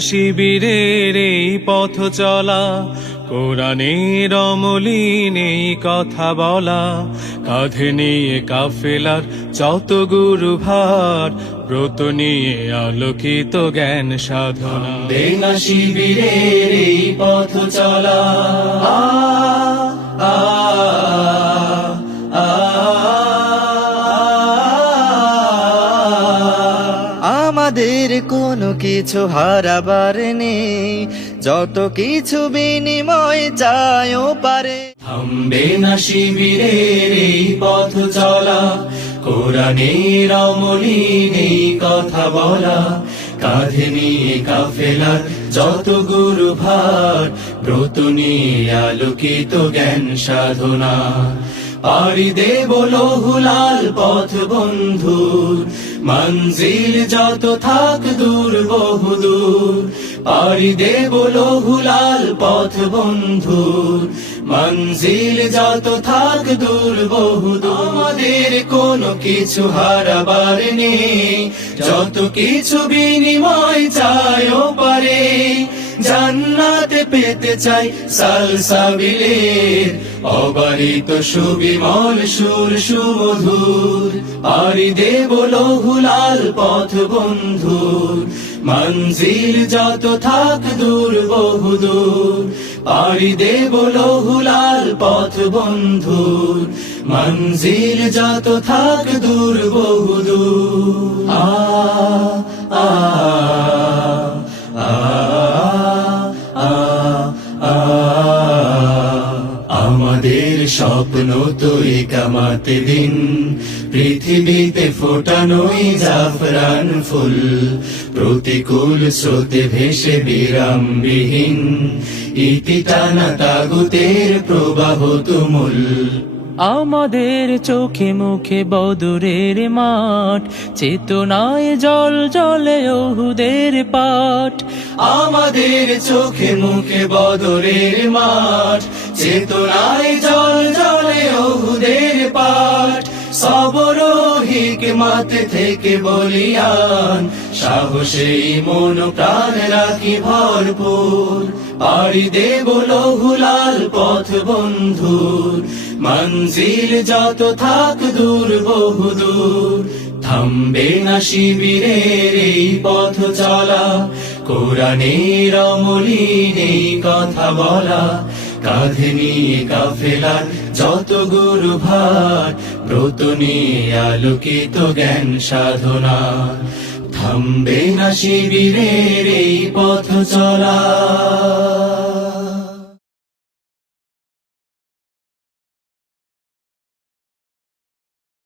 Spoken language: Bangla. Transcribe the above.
শিবিরের এই পথ চলা। কোরআনের অমলিন কথা বলা। কাঁধে নিয়ে কাফেলার যত গুরু ভার ব্রত নিয়ে আলোকিত জ্ঞান সাধনা। বেনা শিবিরের এই পথ চলা। আ, আ, আমাদের কোনো কিছু হারাবার নেই। যত কিছু বিনিময় চায়ও পারে। থামবে না শিবিরের এই পথ চলা। কোরআনের অমলিন এই কথা বলা। কাঁধে নিয়ে কাফেলার যত গুরু ভার ব্রত নিয়ে আলোকিত জ্ঞান সাধনা। পাড়ি দেব লহুলাল পথ বন্ধুর মঞ্জিল যত থাক দূর, বহু দূর। পারি দেব লহুলাল পথ, বন্ধু। মঞ্জিল যত থাক দূর, বহু দূর। আমাদের কোনো কিছু হারাবার নেই। যত কিছু বিনিময় চায়ও পারে। জান্নাতে পেতে চাই সালসাবিলের অবারিত সুবিমল সুর সুমধুর। পারি দেব লহুলাল পথ বন্ধুর। মঞ্জিল যত থাক দূর বহু দূর। পারি দেব লহুলাল পথ বন্ধুর। মঞ্জিল যত থাক দূর বহু দূর। আ আ স্বপ্ন তো কামাতে দিন। পৃথিবীতে ফোটানোই জাফরান ফুল প্রতিকূল স্রোতে ভেসে বিরামবিহীন। ইতি টানা তাগুতের প্রবাহ তুমুল। আমাদের চোখে মুখে বদরের মাঠ চেতনায় জল জলে ওহুদের পাঠ। আমাদের চোখে মুখে বদরের মাঠ চেতনায় জল জলে ওহুদের পাঠ। সবর হিকমাত থেকে বলিয়ান সাহসে মন প্রাণ রাখি ভরপুর। পাড়ি দেব লহুলাল পথ বন্ধুর মঞ্জিল যত থাক দূর বহু দূর। থামবে না শিবিরের এই পথ চলা, কোরআনের অমলিন এই কথা বলা কাঁধে নিয়ে কাফেলার যত গুরু ভার ব্রত নিয়ে আলোকিত জ্ঞান সাধনা। থামবে না শিবিরের এই পথ চলা।